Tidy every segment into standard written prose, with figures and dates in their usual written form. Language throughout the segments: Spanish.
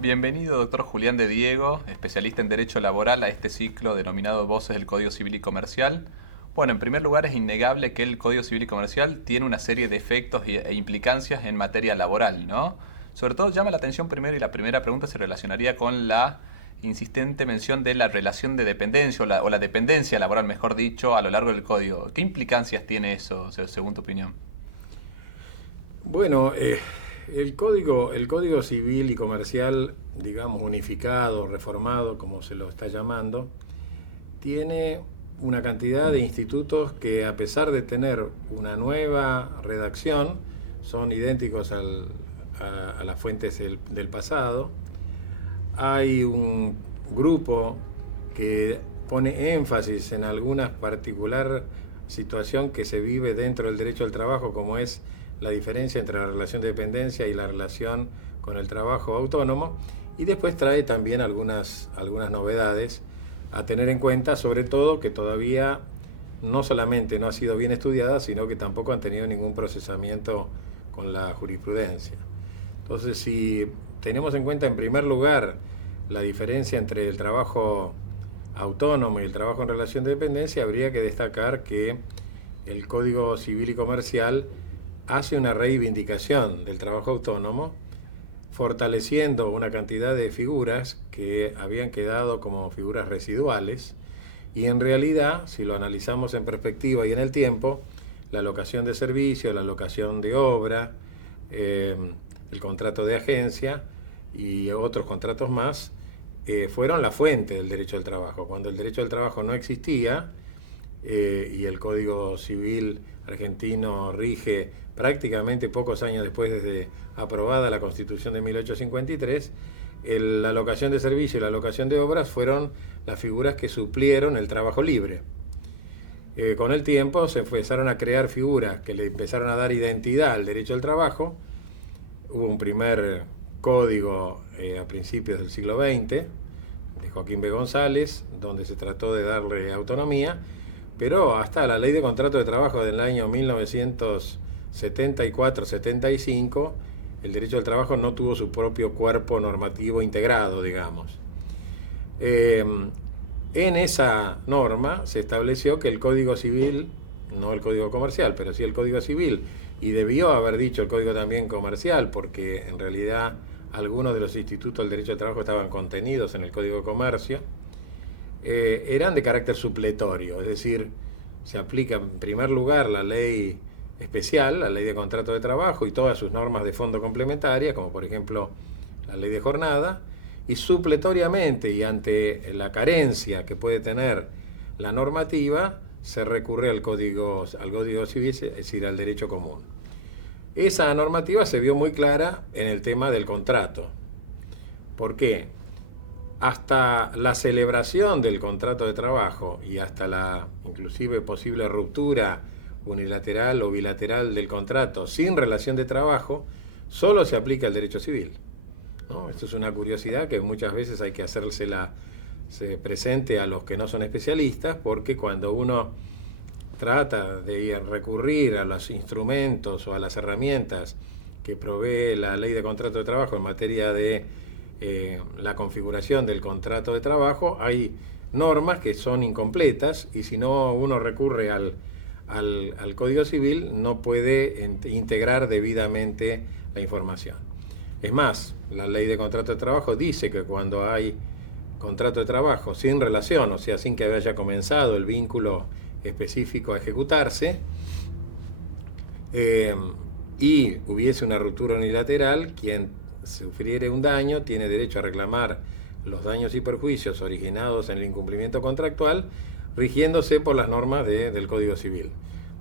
Bienvenido, doctor Julián de Diego, especialista en Derecho Laboral, a este ciclo denominado Voces del Código Civil y Comercial. Bueno, en primer lugar, es innegable que el Código Civil y Comercial tiene una serie de efectos e implicancias en materia laboral, ¿no? Sobre todo llama la atención primero, y la primera pregunta se relacionaría con la insistente mención de la relación de dependencia o la dependencia laboral, mejor dicho, a lo largo del Código. ¿Qué implicancias tiene eso, según tu opinión? Bueno, el código civil y comercial, digamos, unificado, reformado, como se lo está llamando, tiene una cantidad de institutos que, a pesar de tener una nueva redacción, son idénticos a las fuentes del pasado. Hay un grupo que pone énfasis en alguna particular situación que se vive dentro del derecho al trabajo, como es la diferencia entre la relación de dependencia y la relación con el trabajo autónomo, y después trae también algunas novedades a tener en cuenta, sobre todo que todavía no solamente no ha sido bien estudiada, sino que tampoco han tenido ningún procesamiento con la jurisprudencia. Entonces, si tenemos en cuenta en primer lugar la diferencia entre el trabajo autónomo y el trabajo en relación de dependencia, habría que destacar que el Código Civil y Comercial hace una reivindicación del trabajo autónomo, fortaleciendo una cantidad de figuras que habían quedado como figuras residuales, y en realidad, si lo analizamos en perspectiva y en el tiempo, la locación de servicio, la locación de obra, el contrato de agencia y otros contratos más, fueron la fuente del derecho al trabajo. Cuando el derecho al trabajo no existía, y el Código Civil argentino rige prácticamente pocos años después de aprobada la Constitución de 1853, la locación de servicio y la locación de obras fueron las figuras que suplieron el trabajo libre. Con el tiempo se empezaron a crear figuras que le empezaron a dar identidad al derecho al trabajo. Hubo un primer código a principios del siglo XX, de Joaquín B. González, donde se trató de darle autonomía, pero hasta la Ley de Contrato de Trabajo del año 1974-75, el derecho al trabajo no tuvo su propio cuerpo normativo integrado, digamos. En esa norma se estableció que el Código Civil, no el Código Comercial, pero sí el Código Civil, y debió haber dicho el Código también Comercial, porque en realidad algunos de los institutos del derecho al trabajo estaban contenidos en el Código de Comercio, eran de carácter supletorio, es decir, se aplica en primer lugar la ley especial, la ley de contrato de trabajo y todas sus normas de fondo complementarias, como por ejemplo la ley de jornada, y supletoriamente y ante la carencia que puede tener la normativa, se recurre al código civil, es decir, al derecho común. Esa normativa se vio muy clara en el tema del contrato. ¿Por qué? Hasta la celebración del contrato de trabajo y hasta la inclusive posible ruptura unilateral o bilateral del contrato sin relación de trabajo, solo se aplica el derecho civil, ¿no? Esto es una curiosidad que muchas veces hay que hacérsela presente a los que no son especialistas, porque cuando uno trata de recurrir a los instrumentos o a las herramientas que provee la Ley de Contrato de Trabajo en materia de la configuración del contrato de trabajo, hay normas que son incompletas, y si no uno recurre al Código Civil no puede integrar debidamente la información. Es más, la Ley de Contrato de Trabajo dice que cuando hay contrato de trabajo sin relación, o sea, sin que haya comenzado el vínculo específico a ejecutarse, y hubiese una ruptura unilateral, quien sufriere un daño tiene derecho a reclamar los daños y perjuicios originados en el incumplimiento contractual, rigiéndose por las normas del Código Civil.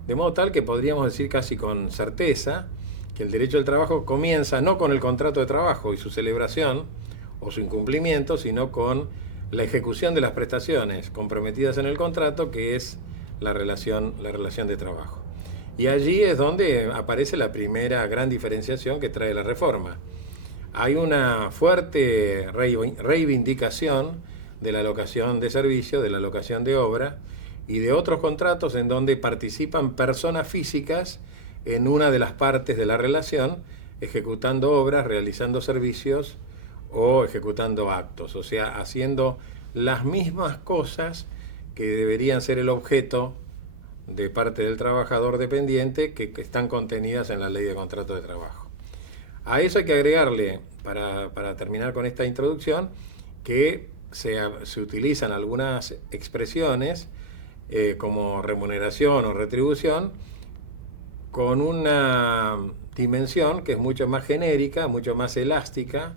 De modo tal que podríamos decir casi con certeza que el derecho al trabajo comienza no con el contrato de trabajo y su celebración o su incumplimiento, sino con la ejecución de las prestaciones comprometidas en el contrato, que es la relación de trabajo. Y allí es donde aparece la primera gran diferenciación que trae la reforma. Hay una fuerte reivindicación de la locación de servicio, de la locación de obra y de otros contratos en donde participan personas físicas en una de las partes de la relación, ejecutando obras, realizando servicios o ejecutando actos, o sea, haciendo las mismas cosas que deberían ser el objeto de parte del trabajador dependiente que están contenidas en la ley de contrato de trabajo. A eso hay que agregarle, para terminar con esta introducción, que se utilizan algunas expresiones como remuneración o retribución con una dimensión que es mucho más genérica, mucho más elástica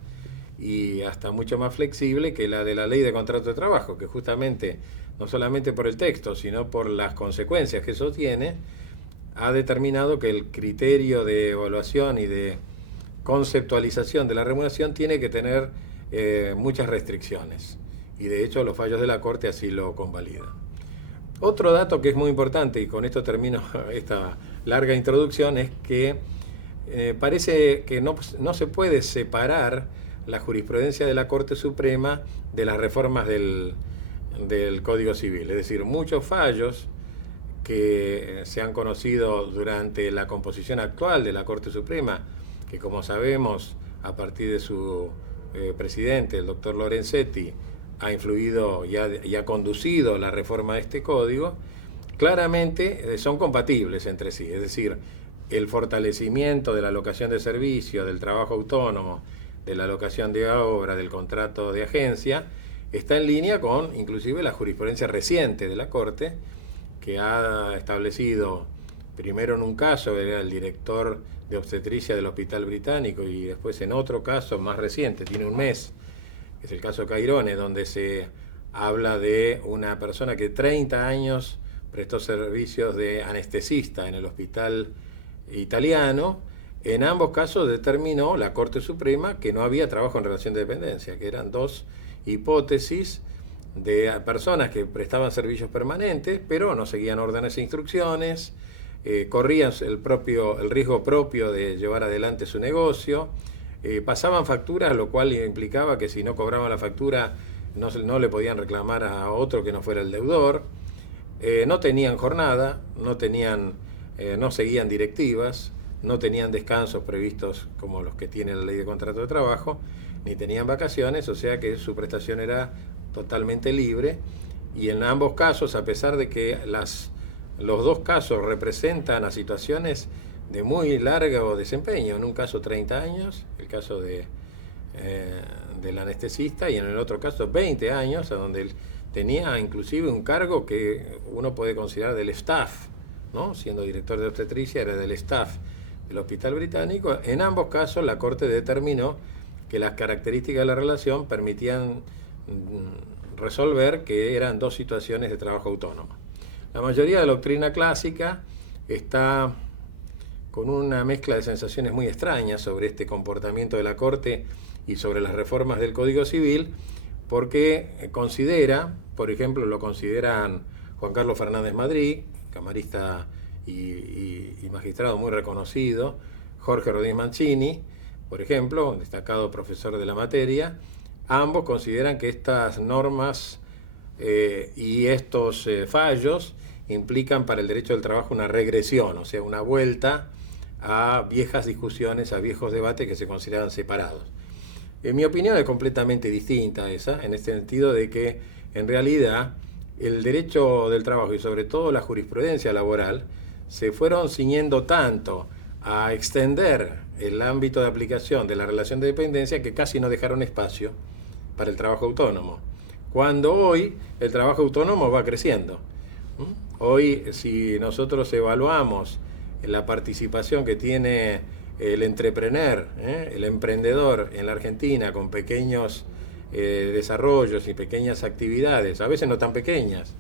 y hasta mucho más flexible que la de la ley de contrato de trabajo, que justamente, no solamente por el texto, sino por las consecuencias que eso tiene, ha determinado que el criterio de evaluación y de conceptualización de la remuneración tiene que tener muchas restricciones. Y de hecho los fallos de la Corte así lo convalidan. Otro dato que es muy importante, y con esto termino esta larga introducción, es que parece que no se puede separar la jurisprudencia de la Corte Suprema de las reformas del Código Civil. Es decir, muchos fallos que se han conocido durante la composición actual de la Corte Suprema, que como sabemos, a partir de su presidente, el doctor Lorenzetti, ha influido y ha conducido la reforma de este código, claramente son compatibles entre sí. Es decir, el fortalecimiento de la locación de servicio, del trabajo autónomo, de la locación de obra, del contrato de agencia, está en línea con inclusive la jurisprudencia reciente de la Corte, que ha establecido, primero en un caso, era el director de obstetricia del Hospital Británico, y después en otro caso más reciente, tiene un mes, es el caso Cairone, donde se habla de una persona que 30 años prestó servicios de anestesista en el hospital italiano. En ambos casos determinó la Corte Suprema que no había trabajo en relación de dependencia, que eran dos hipótesis de personas que prestaban servicios permanentes, pero no seguían órdenes e instrucciones, corrían el riesgo propio de llevar adelante su negocio, pasaban facturas, lo cual implicaba que si no cobraban la factura no le podían reclamar a otro que no fuera el deudor, no tenían jornada, no seguían directivas, no tenían descansos previstos como los que tiene la ley de contrato de trabajo, ni tenían vacaciones, o sea que su prestación era totalmente libre. Y en ambos casos, a pesar de que los dos casos representan a situaciones de muy largo desempeño, en un caso 30 años, el caso del anestesista, y en el otro caso 20 años, a donde él tenía inclusive un cargo que uno puede considerar del staff, ¿no? Siendo director de obstetricia, era del staff del Hospital Británico. En ambos casos la Corte determinó que las características de la relación permitían resolver que eran dos situaciones de trabajo autónomo. La mayoría de la doctrina clásica está con una mezcla de sensaciones muy extrañas sobre este comportamiento de la Corte y sobre las reformas del Código Civil, porque considera, por ejemplo, lo consideran Juan Carlos Fernández Madrid, camarista y magistrado muy reconocido, Jorge Rodríguez Mancini, por ejemplo, un destacado profesor de la materia. Ambos consideran que estas normas y estos fallos implican para el derecho del trabajo una regresión, o sea, una vuelta a viejas discusiones, a viejos debates que se consideraban separados. Mi opinión es completamente distinta a esa, en el sentido de que en realidad el derecho del trabajo y sobre todo la jurisprudencia laboral se fueron ciñendo tanto a extender el ámbito de aplicación de la relación de dependencia que casi no dejaron espacio para el trabajo autónomo, cuando hoy el trabajo autónomo va creciendo. Hoy, si nosotros evaluamos la participación que tiene el entrepreneur, el emprendedor en la Argentina con pequeños desarrollos y pequeñas actividades, a veces no tan pequeñas,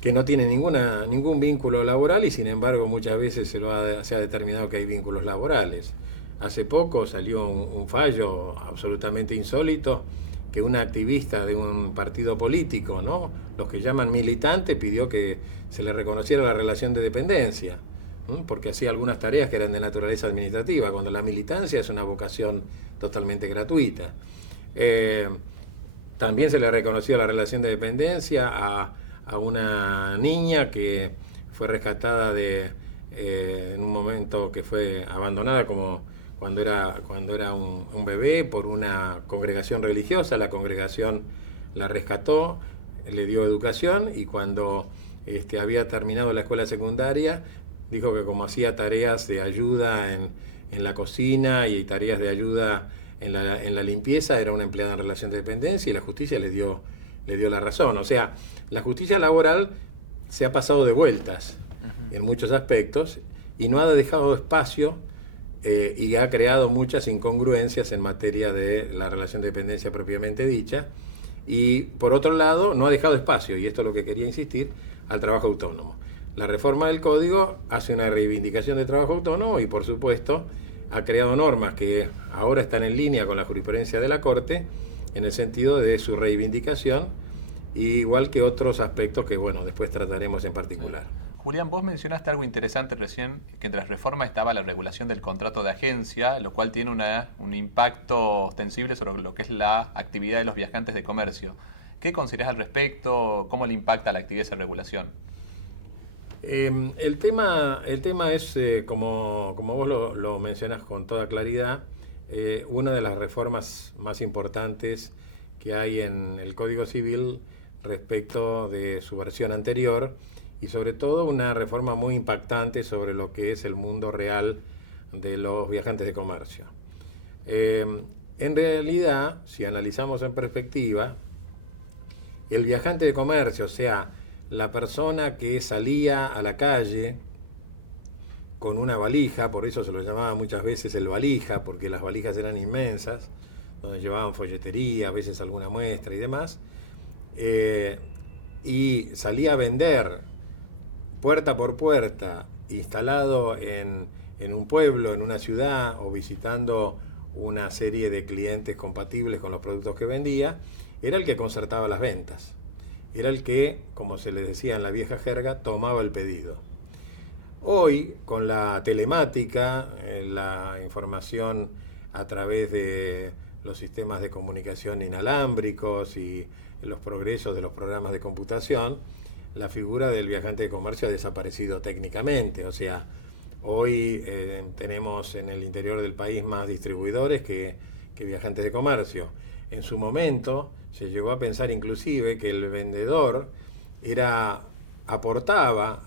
que no tienen ningún vínculo laboral, y sin embargo muchas veces se ha determinado que hay vínculos laborales. Hace poco salió un fallo absolutamente insólito, que una activista de un partido político, ¿no?, los que llaman militante, pidió que se le reconociera la relación de dependencia, porque hacía algunas tareas que eran de naturaleza administrativa, cuando la militancia es una vocación totalmente gratuita. También se le reconoció la relación de dependencia a una niña que fue rescatada en un momento que fue abandonada como cuando era un bebé por una congregación religiosa. La congregación la rescató, le dio educación, y cuando había terminado la escuela secundaria, dijo que como hacía tareas de ayuda en la cocina y tareas de ayuda en la limpieza, era una empleada en relación de dependencia, y la justicia le dio la razón. O sea, la justicia laboral se ha pasado de vueltas en muchos aspectos y no ha dejado espacio y ha creado muchas incongruencias en materia de la relación de dependencia propiamente dicha. Y por otro lado, no ha dejado espacio, y esto es lo que quería insistir, al trabajo autónomo. La reforma del Código hace una reivindicación de trabajo autónomo y, por supuesto, ha creado normas que ahora están en línea con la jurisprudencia de la Corte en el sentido de su reivindicación, igual que otros aspectos que, bueno, después trataremos en particular. Sí. Julián, vos mencionaste algo interesante recién, que entre las reformas estaba la regulación del contrato de agencia, lo cual tiene un impacto ostensible sobre lo que es la actividad de los viajantes de comercio. ¿Qué considerás al respecto? ¿Cómo le impacta la actividad esa regulación? El tema es, como vos lo mencionas con toda claridad, una de las reformas más importantes que hay en el Código Civil respecto de su versión anterior, y sobre todo una reforma muy impactante sobre lo que es el mundo real de los viajantes de comercio. En realidad, si analizamos en perspectiva, el viajante de comercio, o sea, la persona que salía a la calle con una valija, por eso se lo llamaba muchas veces el valija, porque las valijas eran inmensas, donde llevaban folletería, a veces alguna muestra y demás, y salía a vender puerta por puerta, instalado en un pueblo, en una ciudad, o visitando una serie de clientes compatibles con los productos que vendía, era el que concertaba las ventas. Era el que, como se le decía en la vieja jerga, tomaba el pedido. Hoy, con la telemática, la información a través de los sistemas de comunicación inalámbricos y los progresos de los programas de computación, la figura del viajante de comercio ha desaparecido técnicamente. O sea, hoy tenemos en el interior del país más distribuidores que viajantes de comercio. En su momento se llegó a pensar inclusive que el vendedor aportaba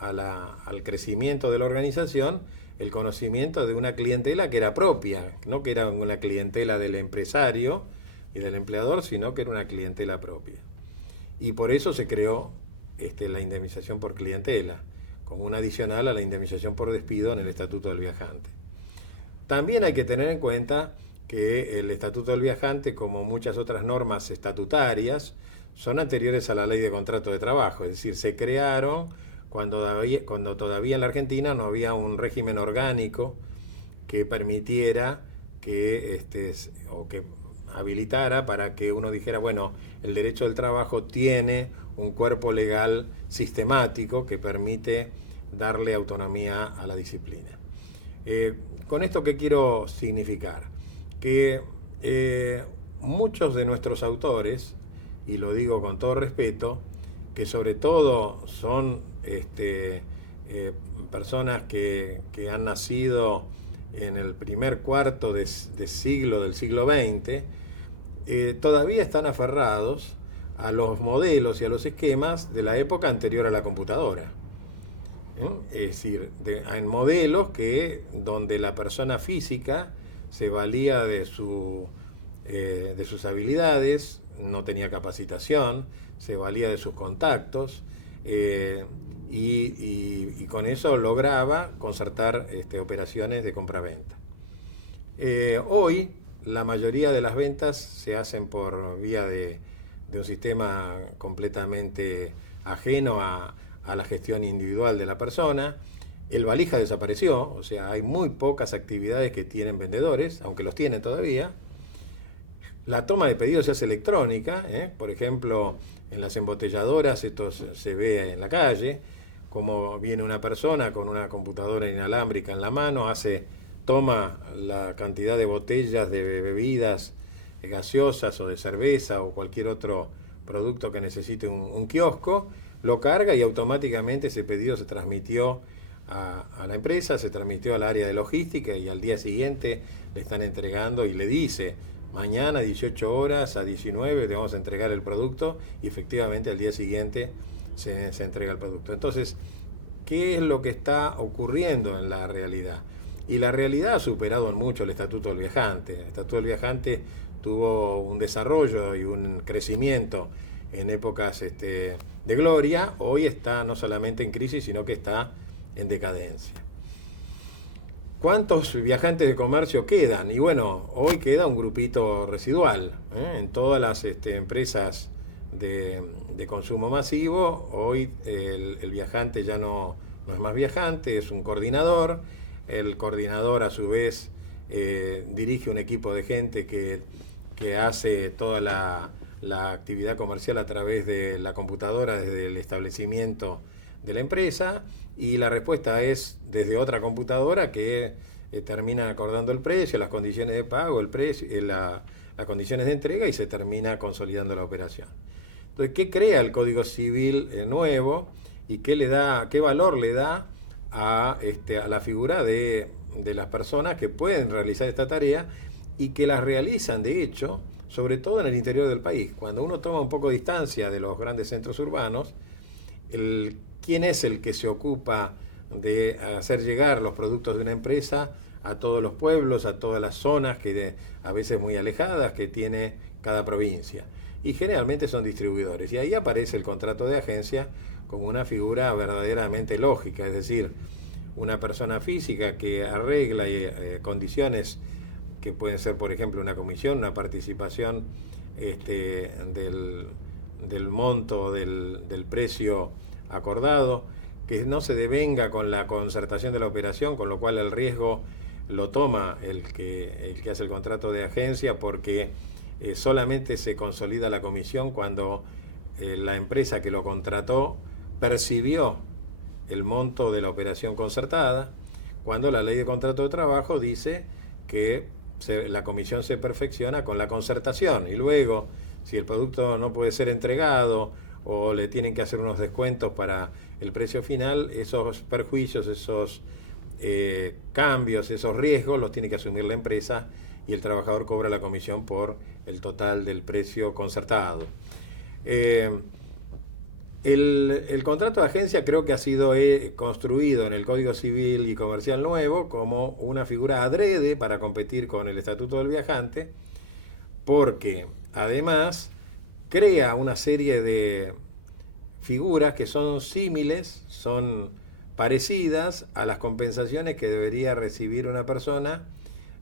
al crecimiento de la organización el conocimiento de una clientela que era propia, no que era una clientela del empresario y del empleador, sino que era una clientela propia. Y por eso se creó la indemnización por clientela, como un adicional a la indemnización por despido en el Estatuto del Viajante. También hay que tener en cuenta que el Estatuto del Viajante, como muchas otras normas estatutarias, son anteriores a la Ley de Contrato de Trabajo, es decir, se crearon cuando todavía en la Argentina no había un régimen orgánico que permitiera o que habilitara para que uno dijera, bueno, el derecho del trabajo tiene un cuerpo legal sistemático que permite darle autonomía a la disciplina. ¿Con esto qué quiero significar? Que muchos de nuestros autores, y lo digo con todo respeto, que sobre todo son personas que han nacido en el primer cuarto del siglo XX, todavía están aferrados a los modelos y a los esquemas de la época anterior a la computadora. Es decir, en modelos donde la persona física se valía de sus habilidades, no tenía capacitación, se valía de sus contactos y con eso lograba concertar operaciones de compra-venta. Hoy la mayoría de las ventas se hacen por vía de un sistema completamente ajeno a la gestión individual de la persona. El valija desapareció, o sea, hay muy pocas actividades que tienen vendedores, aunque los tienen todavía. La toma de pedidos se hace electrónica, por ejemplo, en las embotelladoras esto se ve en la calle, como viene una persona con una computadora inalámbrica en la mano, toma la cantidad de botellas de bebidas gaseosas o de cerveza o cualquier otro producto que necesite un kiosco, lo carga y automáticamente ese pedido se transmitió a la empresa, se transmitió al área de logística y al día siguiente le están entregando y le dice, mañana 18 horas a 19 te vamos a entregar el producto y efectivamente al día siguiente se entrega el producto. Entonces, ¿qué es lo que está ocurriendo en la realidad? Y la realidad ha superado en mucho el Estatuto del Viajante. El Estatuto del Viajante tuvo un desarrollo y un crecimiento en épocas de gloria. Hoy está no solamente en crisis, sino que está en decadencia. ¿Cuántos viajantes de comercio quedan? Y bueno, hoy queda un grupito residual. En todas las empresas de consumo masivo, hoy el viajante ya no es más viajante, es un coordinador. El coordinador a su vez dirige un equipo de gente que hace toda la actividad comercial a través de la computadora desde el establecimiento de la empresa, y la respuesta es desde otra computadora que termina acordando el precio, las condiciones de pago, el precio, las condiciones de entrega, y se termina consolidando la operación. Entonces, ¿qué crea el Código Civil nuevo y qué valor le da a la figura de las personas que pueden realizar esta tarea y que las realizan, de hecho, sobre todo en el interior del país? Cuando uno toma un poco de distancia de los grandes centros urbanos, ¿quién es el que se ocupa de hacer llegar los productos de una empresa a todos los pueblos, a todas las zonas a veces muy alejadas que tiene cada provincia? Y generalmente son distribuidores. Y ahí aparece el contrato de agencia como una figura verdaderamente lógica, es decir, una persona física que arregla condiciones que pueden ser, por ejemplo, una comisión, una participación del monto del precio acordado, que no se devenga con la concertación de la operación, con lo cual el riesgo lo toma el que hace el contrato de agencia, porque solamente se consolida la comisión cuando la empresa que lo contrató percibió el monto de la operación concertada, cuando la ley de contrato de trabajo dice que la comisión se perfecciona con la concertación, y luego, si el producto no puede ser entregado o le tienen que hacer unos descuentos para el precio final, esos perjuicios, esos cambios, esos riesgos los tiene que asumir la empresa, y el trabajador cobra la comisión por el total del precio concertado. El contrato de agencia creo que ha sido construido en el Código Civil y Comercial nuevo como una figura adrede para competir con el Estatuto del Viajante, porque además crea una serie de figuras que son símiles, son parecidas a las compensaciones que debería recibir una persona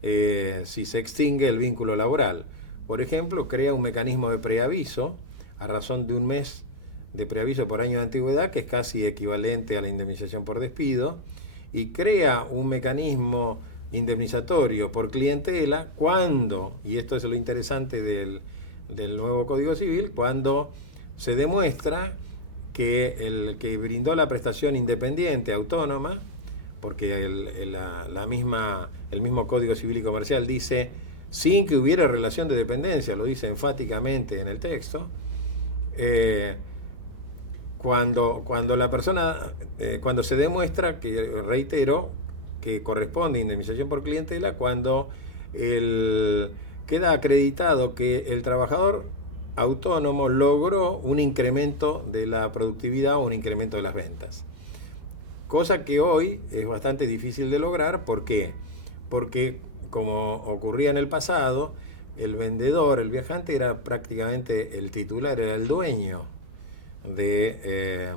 si se extingue el vínculo laboral. Por ejemplo, crea un mecanismo de preaviso a razón de un mes de preaviso por año de antigüedad, que es casi equivalente a la indemnización por despido, y crea un mecanismo indemnizatorio por clientela cuando, y esto es lo interesante del nuevo Código Civil, cuando se demuestra que el que brindó la prestación independiente, autónoma, porque el mismo Código Civil y Comercial dice sin que hubiera relación de dependencia, lo dice enfáticamente en el texto. Cuando la persona, cuando se demuestra, que reitero, que corresponde indemnización por clientela, cuando queda acreditado que el trabajador autónomo logró un incremento de la productividad o un incremento de las ventas. Cosa que hoy es bastante difícil de lograr. ¿Por qué? Porque, como ocurría en el pasado, el vendedor, el viajante, era prácticamente el titular, era el dueño de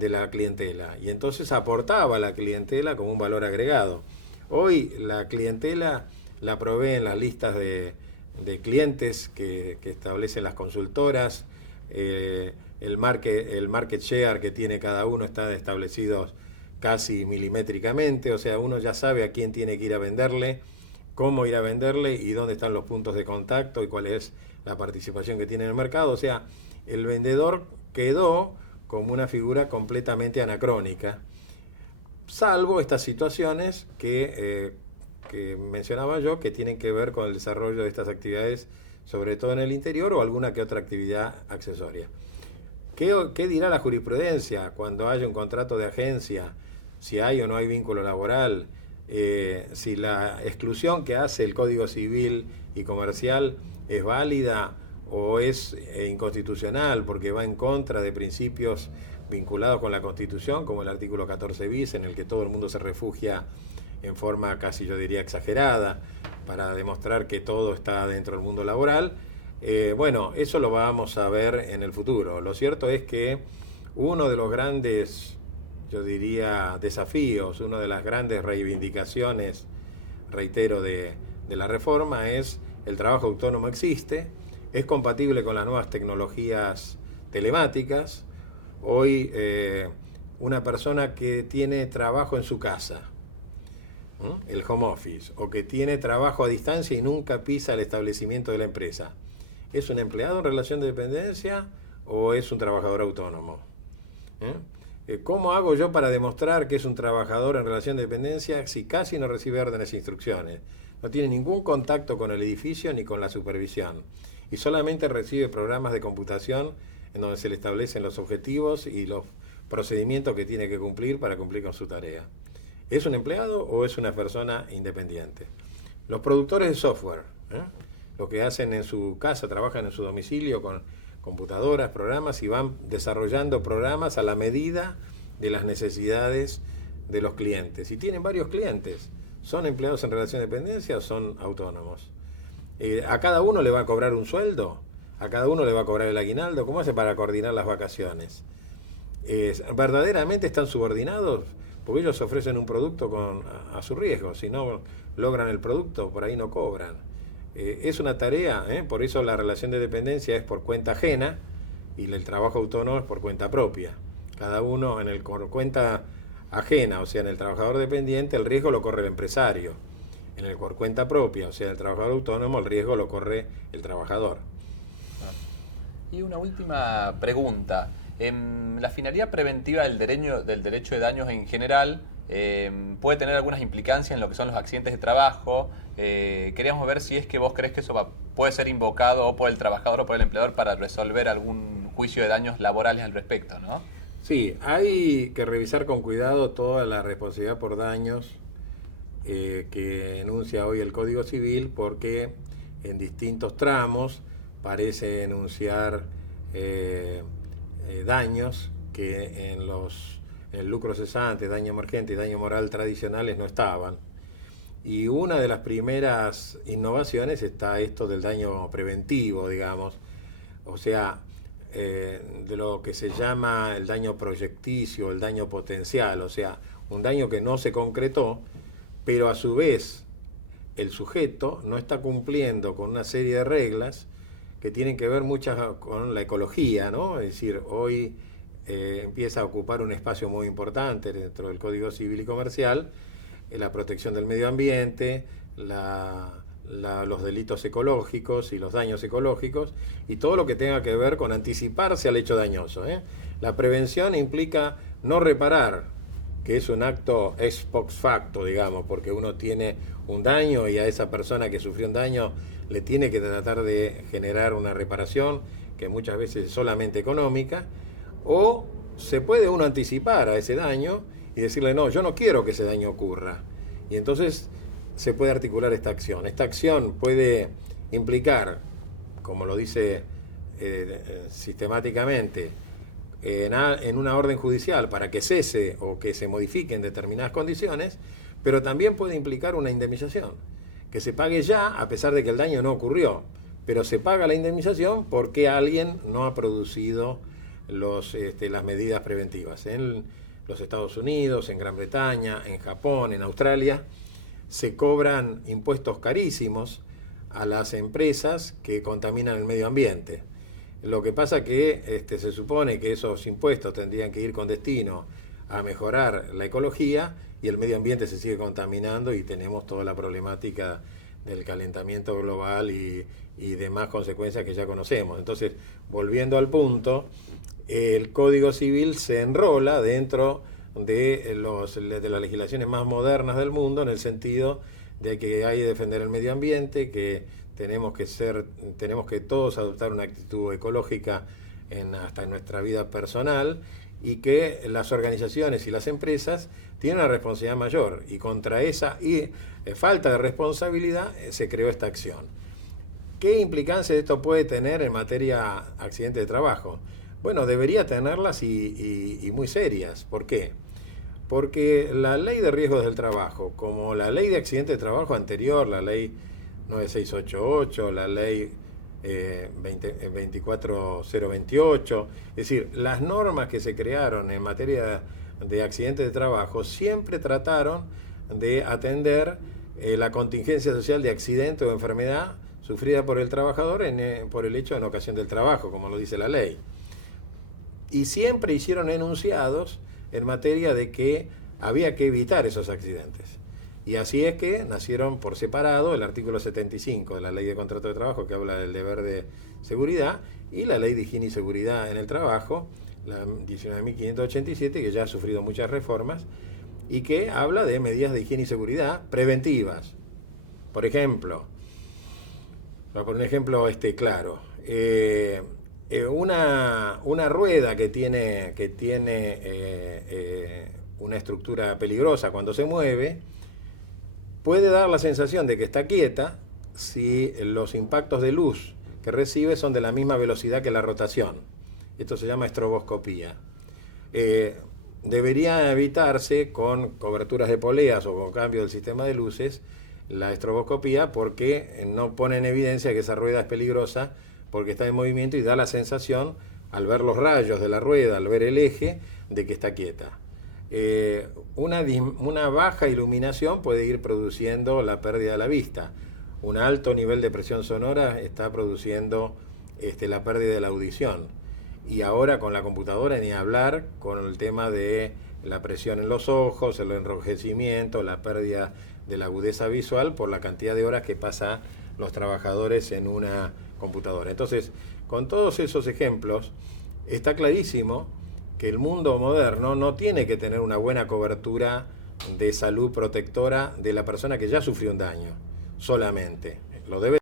la clientela, y entonces aportaba a la clientela como un valor agregado. Hoy la clientela la proveen las listas de clientes que establecen las consultoras, el market share que tiene cada uno está establecido casi milimétricamente, o sea, uno ya sabe a quién tiene que ir a venderle, cómo ir a venderle y dónde están los puntos de contacto y cuál es la participación que tiene en el mercado. O sea, el vendedor quedó como una figura completamente anacrónica, salvo estas situaciones que mencionaba yo, que tienen que ver con el desarrollo de estas actividades, sobre todo en el interior, o alguna que otra actividad accesoria. ¿Qué dirá la jurisprudencia cuando haya un contrato de agencia si hay o no hay vínculo laboral, si la exclusión que hace el Código Civil y Comercial es válida o es inconstitucional porque va en contra de principios vinculados con la Constitución, como el artículo 14 bis, en el que todo el mundo se refugia en forma casi, yo diría, exagerada, para demostrar que todo está dentro del mundo laboral. Bueno, eso lo vamos a ver en el futuro. Lo cierto es que uno de los grandes, yo diría, desafíos, una de las grandes reivindicaciones, reitero, de la reforma es el trabajo autónomo existe, es compatible con las nuevas tecnologías telemáticas. Hoy una persona que tiene trabajo en su casa, el home office, o que tiene trabajo a distancia y nunca pisa el establecimiento de la empresa, ¿es un empleado en relación de dependencia o es un trabajador autónomo? ¿Cómo hago yo para demostrar que es un trabajador en relación de dependencia si casi no recibe órdenes e instrucciones? No tiene ningún contacto con el edificio ni con la supervisión y solamente recibe programas de computación en donde se le establecen los objetivos y los procedimientos que tiene que cumplir para cumplir con su tarea. ¿Es un empleado o es una persona independiente? Los productores de software, lo que hacen en su casa, trabajan en su domicilio con computadoras, programas y van desarrollando programas a la medida de las necesidades de los clientes. Y tienen varios clientes. ¿Son empleados en relación de dependencia o son autónomos? ¿A cada uno le va a cobrar un sueldo? ¿A cada uno le va a cobrar el aguinaldo? ¿Cómo hace para coordinar las vacaciones? ¿Verdaderamente están subordinados? Porque ellos ofrecen un producto a su riesgo. Si no logran el producto, por ahí no cobran. Es una tarea, por eso la relación de dependencia es por cuenta ajena y el trabajo autónomo es por cuenta propia. Cada uno en el cuenta ajena, o sea, en el trabajador dependiente, el riesgo lo corre el empresario. En el por cuenta propia, o sea, el trabajador autónomo, el riesgo lo corre el trabajador. Y una última pregunta. La finalidad preventiva del derecho de daños en general puede tener algunas implicancias en lo que son los accidentes de trabajo. Queríamos ver si es que vos crees que eso puede ser invocado o por el trabajador o por el empleador para resolver algún juicio de daños laborales al respecto, ¿no? Sí, hay que revisar con cuidado toda la responsabilidad por daños que enuncia hoy el Código Civil, porque en distintos tramos parece enunciar daños que en el lucro cesante, daño emergente y daño moral tradicionales no estaban. Y una de las primeras innovaciones está esto del daño preventivo, digamos, o sea, de lo que se llama el daño proyecticio, el daño potencial, o sea, un daño que no se concretó, pero a su vez el sujeto no está cumpliendo con una serie de reglas que tienen que ver muchas con la ecología, ¿no? Es decir, hoy empieza a ocupar un espacio muy importante dentro del Código Civil y Comercial, la protección del medio ambiente, los delitos ecológicos y los daños ecológicos, y todo lo que tenga que ver con anticiparse al hecho dañoso. La prevención implica no reparar, que es un acto ex post facto, digamos, porque uno tiene un daño y a esa persona que sufrió un daño le tiene que tratar de generar una reparación, que muchas veces es solamente económica, o se puede uno anticipar a ese daño y decirle, no, yo no quiero que ese daño ocurra. Y entonces se puede articular esta acción. Esta acción puede implicar, como lo dice sistemáticamente, en una orden judicial para que cese o que se modifiquen determinadas condiciones, pero también puede implicar una indemnización, que se pague ya a pesar de que el daño no ocurrió, pero se paga la indemnización porque alguien no ha producido las medidas preventivas. En los Estados Unidos, en Gran Bretaña, en Japón, en Australia, se cobran impuestos carísimos a las empresas que contaminan el medio ambiente. Lo que pasa que se supone que esos impuestos tendrían que ir con destino a mejorar la ecología y el medio ambiente se sigue contaminando y tenemos toda la problemática del calentamiento global y demás consecuencias que ya conocemos. Entonces, volviendo al punto, el Código Civil se enrola dentro de las legislaciones más modernas del mundo, en el sentido de que hay que defender el medio ambiente, que tenemos que todos adoptar una actitud ecológica hasta en nuestra vida personal, y que las organizaciones y las empresas tienen una responsabilidad mayor, y contra esa falta de responsabilidad se creó esta acción. ¿Qué implicancia esto puede tener en materia de accidente de trabajo? Bueno, debería tenerlas y muy serias. ¿Por qué? Porque la ley de riesgos del trabajo, como la ley de accidente de trabajo anterior, la ley 9688, la ley 24028, es decir, las normas que se crearon en materia de accidentes de trabajo siempre trataron de atender la contingencia social de accidente o enfermedad sufrida por el trabajador por el hecho en ocasión del trabajo, como lo dice la ley. Y siempre hicieron enunciados en materia de que había que evitar esos accidentes. Y así es que nacieron por separado el artículo 75 de la Ley de Contrato de Trabajo, que habla del deber de seguridad, y la Ley de Higiene y Seguridad en el Trabajo, la 19.587, que ya ha sufrido muchas reformas, y que habla de medidas de higiene y seguridad preventivas. Por ejemplo, voy a poner un ejemplo claro. Una rueda que tiene una estructura peligrosa cuando se mueve, puede dar la sensación de que está quieta si los impactos de luz que recibe son de la misma velocidad que la rotación. Esto se llama estroboscopía. Debería evitarse con coberturas de poleas o con cambio del sistema de luces la estroboscopía, porque no pone en evidencia que esa rueda es peligrosa porque está en movimiento y da la sensación, al ver los rayos de la rueda, al ver el eje, de que está quieta. Una baja iluminación puede ir produciendo la pérdida de la vista. Un alto nivel de presión sonora está produciendo la pérdida de la audición. Y ahora con la computadora ni hablar, con el tema de la presión en los ojos, el enrojecimiento, la pérdida de la agudeza visual por la cantidad de horas que pasan los trabajadores en una computadora. Entonces, con todos esos ejemplos, está clarísimo que el mundo moderno no tiene que tener una buena cobertura de salud protectora de la persona que ya sufrió un daño solamente. Lo debe